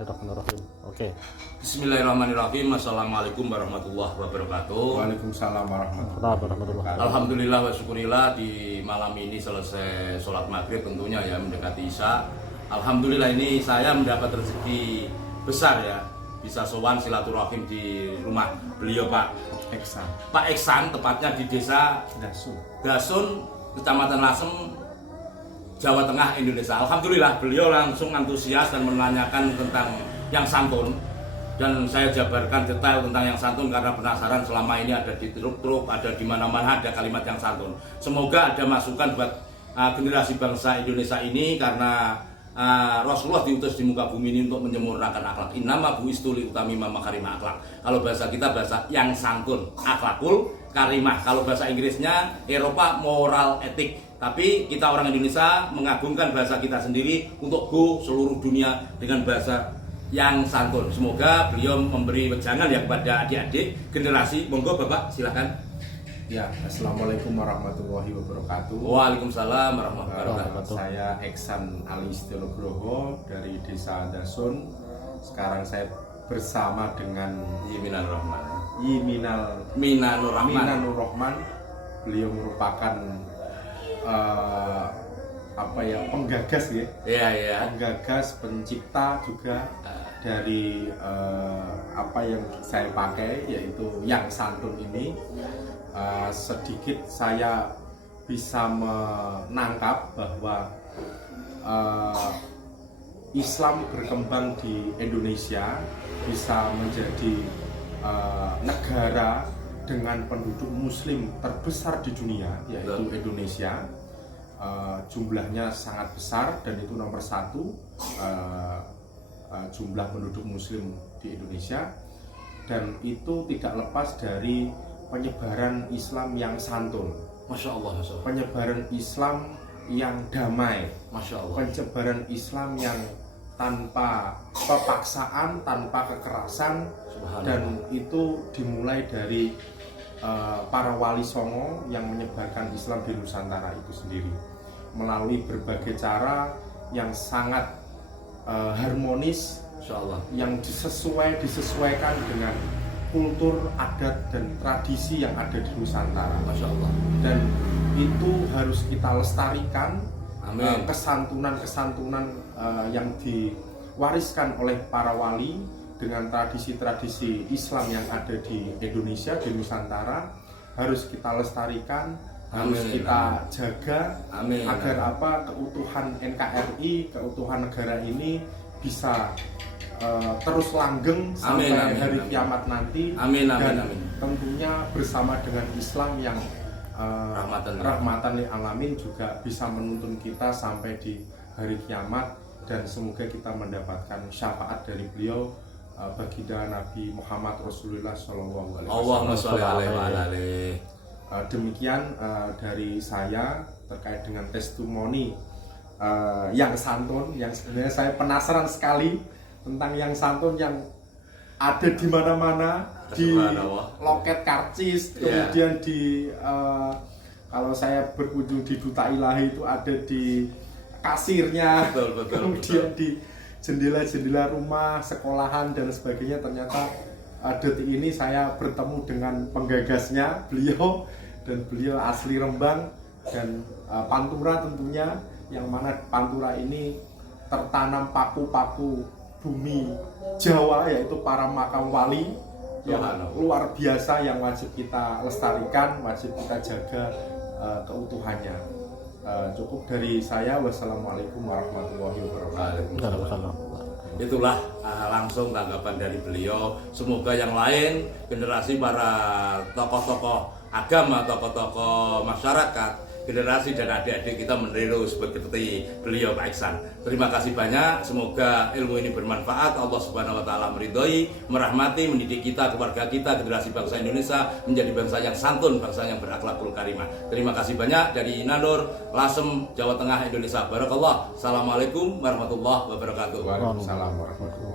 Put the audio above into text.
Bismillahirrahmanirrahim. Oke. Bismillahirrahmanirrahim. Assalamualaikum warahmatullahi wabarakatuh. Waalaikumsalam warahmatullahi wabarakatuh. Alhamdulillah wa syukurillah, di malam ini selesai sholat maghrib tentunya ya, mendekati isya. Alhamdulillah ini saya mendapat rezeki besar ya, bisa sowan silaturahim di rumah beliau Pak Eksan, tepatnya di desa Dasun, Kecamatan Lasem, Jawa Tengah, Indonesia. Alhamdulillah beliau langsung antusias dan menanyakan tentang yang santun, dan saya jabarkan detail tentang yang santun karena penasaran. Selama ini ada di truk-truk, ada di mana-mana ada kalimat yang santun. Semoga ada masukan buat generasi bangsa Indonesia ini, karena Rasulullah diutus di muka bumi ini untuk menyempurnakan akhlak. Innama bu'istu liutamima makarimah akhlak. Kalau bahasa kita bahasa yang santun, akhlakul karimah. Kalau bahasa Inggrisnya Eropa moral etik. Tapi kita orang Indonesia mengagungkan bahasa kita sendiri untuk go seluruh dunia dengan bahasa yang santun. Semoga beliau memberi wejangan ya kepada adik-adik generasi. Monggo Bapak, silakan. Ya, Assalamualaikum warahmatullahi wabarakatuh. Waalaikumsalam warahmatullahi wabarakatuh. Saya Eksan Ali Nugroho dari Desa Dasun. Sekarang saya bersama dengan Minanur Rahman. Beliau merupakan penggagas ya. Iya. Penggagas, pencipta juga dari apa yang saya pakai, yaitu yang santun ini. Sedikit saya bisa menangkap bahwa Islam berkembang di Indonesia, bisa menjadi negara dengan penduduk muslim terbesar di dunia, yaitu Indonesia. Jumlahnya sangat besar dan itu nomor satu jumlah penduduk muslim di Indonesia, dan itu tidak lepas dari penyebaran Islam yang santun. Masya Allah. Penyebaran Islam yang damai. Masya Allah. Penyebaran Islam yang tanpa pepaksaan, tanpa kekerasan, dan itu dimulai dari para wali songo yang menyebarkan Islam di Nusantara itu sendiri melalui berbagai cara yang sangat harmonis, yang disesuaikan dengan kultur, adat, dan tradisi yang ada di Nusantara. Masya Allah. Dan itu harus kita lestarikan. Amin. Kesantunan yang diwariskan oleh para wali dengan tradisi-tradisi Islam yang ada di Indonesia, di Nusantara, harus kita lestarikan, harus kita jaga. Amin. Agar keutuhan NKRI, keutuhan negara ini bisa terus langgeng sampai hari kiamat nanti. Amin. Tentunya bersama dengan Islam yang rahmatan lil alamin juga bisa menuntun kita sampai di hari kiamat, dan semoga kita mendapatkan syafaat dari beliau, baginda Nabi Muhammad Rasulullah Shallallahu Alaihi Wasallam. Demikian dari saya terkait dengan testimoni yang santun, yang sebenarnya saya penasaran sekali tentang yang santun yang ada di mana-mana, di loket karcis, kemudian di kalau saya berkunjung di Duta Ilahi itu ada di kasirnya, kemudian di jendela-jendela rumah, sekolahan, dan sebagainya. Ternyata detik ini saya bertemu dengan penggagasnya, beliau, dan beliau asli Rembang dan Pantura tentunya, yang mana Pantura ini tertanam paku-paku bumi Jawa, yaitu para makam wali yang luar biasa, yang wajib kita lestarikan, wajib kita jaga keutuhannya. Cukup dari saya. Wassalamualaikum warahmatullahi wabarakatuh. Itulah langsung tanggapan dari beliau. Semoga yang lain, generasi para tokoh-tokoh agama, tokoh-tokoh masyarakat, generasi dan adik-adik kita meniru seperti beliau Pak Eksan. Terima kasih banyak. Semoga ilmu ini bermanfaat. Allah Subhanahu wa taala meridhoi, merahmati, mendidik kita, keluarga kita, generasi bangsa Indonesia menjadi bangsa yang santun, bangsa yang berakhlakul karimah. Terima kasih banyak dari Nanur, Lasem, Jawa Tengah, Indonesia. Barakallah. Assalamualaikum warahmatullahi wabarakatuh. Waalaikumsalam warahmatullahi wabarakatuh.